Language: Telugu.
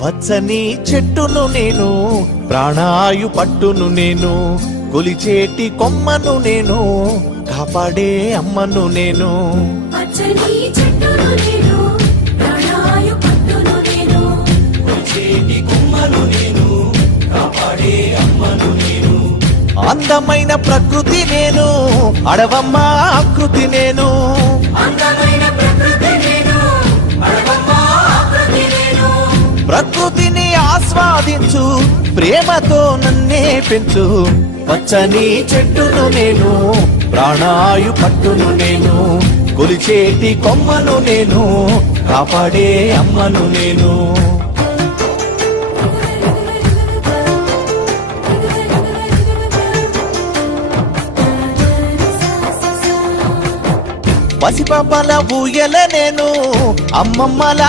పచ్చని చెట్టును నేను, ప్రాణాయు పట్టును నేను, కొలిచేటి కొమ్మను నేను, కాపాడే అమ్మను నేను. పచ్చని చెట్టును నేను, ప్రాణాయు పట్టును నేను, కొలిచేటి కొమ్మను నేను, కాపాడే అమ్మను నేను. అందమైన ప్రకృతి నేను, అడవమ్మ ఆకృతి నేను. అందమైన ప్రకృతి నేను, అడవమ్మ ఆకృతి నేను. ప్రకృతిని ఆస్వాదించు, ప్రేమతో నన్నే పెంచు. పచ్చని చెట్టును నేను, ప్రాణాయు పట్టును నేను, కొలిచేటి కొమ్మను నేను, కాపాడే అమ్మను నేను. పసిపాపల ఊయల నేను, అమ్మమ్మల